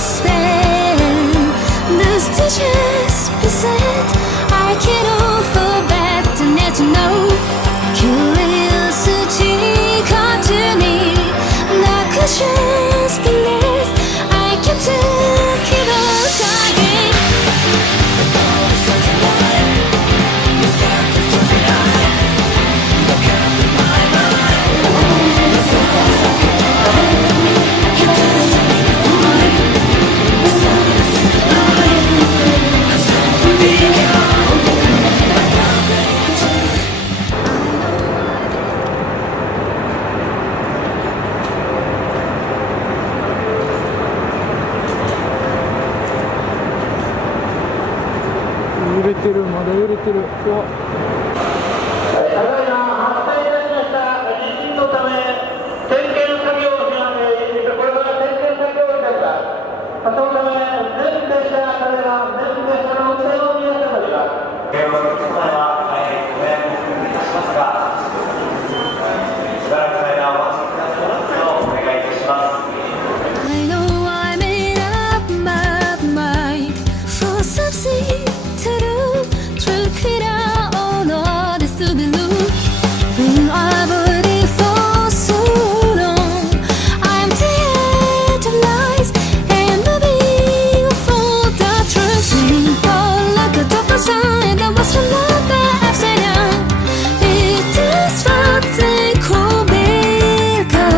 despair. The stitches beset, I can't offer back to let you know. Curiosity caught to me, the questions beneath, I can keep on talking. The phone says a lie, you said to touch me eye. Look after my mind, the phone is looking fine. You didn't see me fine, the phone is looking fine. Cause I'm moving on, I can't wait to. 揺れてる、まだ揺れてる。うわ、ただいま発生いたしました地震のため点検作業をしましてこれから点検作業をいたします。そのため全列車から全列車の運転を見合わせております。電話の備えは大変ご迷惑いたしますが、しばらくの間お待ちくださいますようお願いいたします。I know I made up my mind for something to do. Truth it out, all of this to be new. Been avoiding for so long. I'm tired of lies and moving for the truth. Simple like a double sign that was a love that upside down. It is something cool, big go.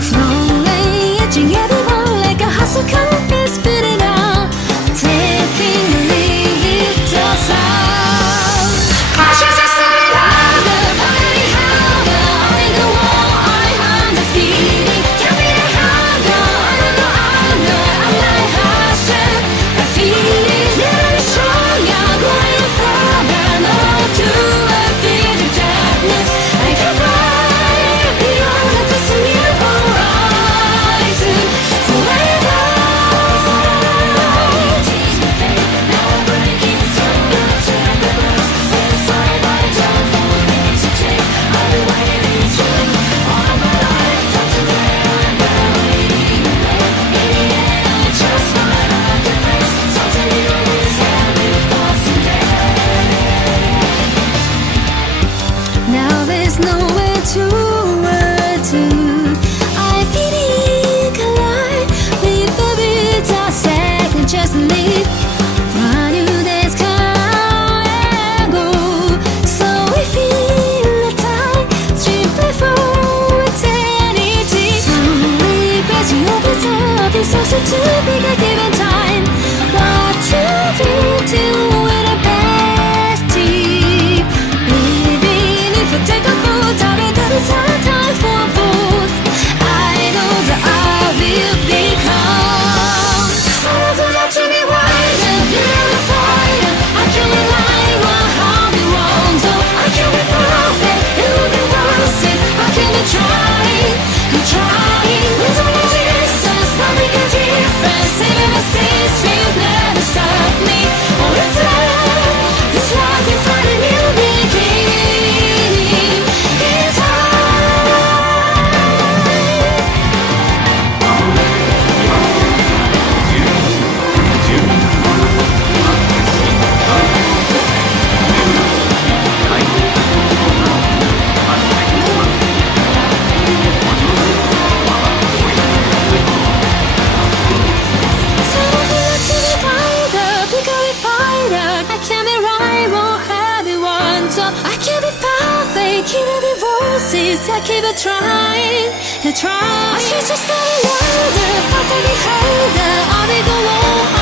Flowing, edging everyone like a hustle car is spitting out. Taking the lead to sound. I should just say louder, finally harder. I go on, I'm undefeated. Can't be the harder, I don't know, I'm like hustle. I feel it, little stronger, going further. No to I feel the darkness. I can fly beyond the distant horizon forever. Tease my fate, now I'm breaking through. Turn the glass, inside my door for me to take. I've been waiting through all my life, don't you where I'm going. In the end, I just find out the face. Something new is happening for today. Now there's nowhere to run to. I feel alive. Leave the beat a second, just leave. Brand new days come and go. So we feel the time simply for eternity. Slowly passing over top, it's also too big a given time. What you do to it a bestie. Even if I take a vote, I'll be there is a time for both. I know that I will become someone that to be wise and beautified. I can rely on how we want, so I can be perfect, it will be worth it. I can be trying, and trying. With all the distance, I'll make a difference. Even my sins will never stop me. All the time, it's like we find a new beginning. It's hard. I keep it trying, I should just say louder, fight to be harder. I'll be the one.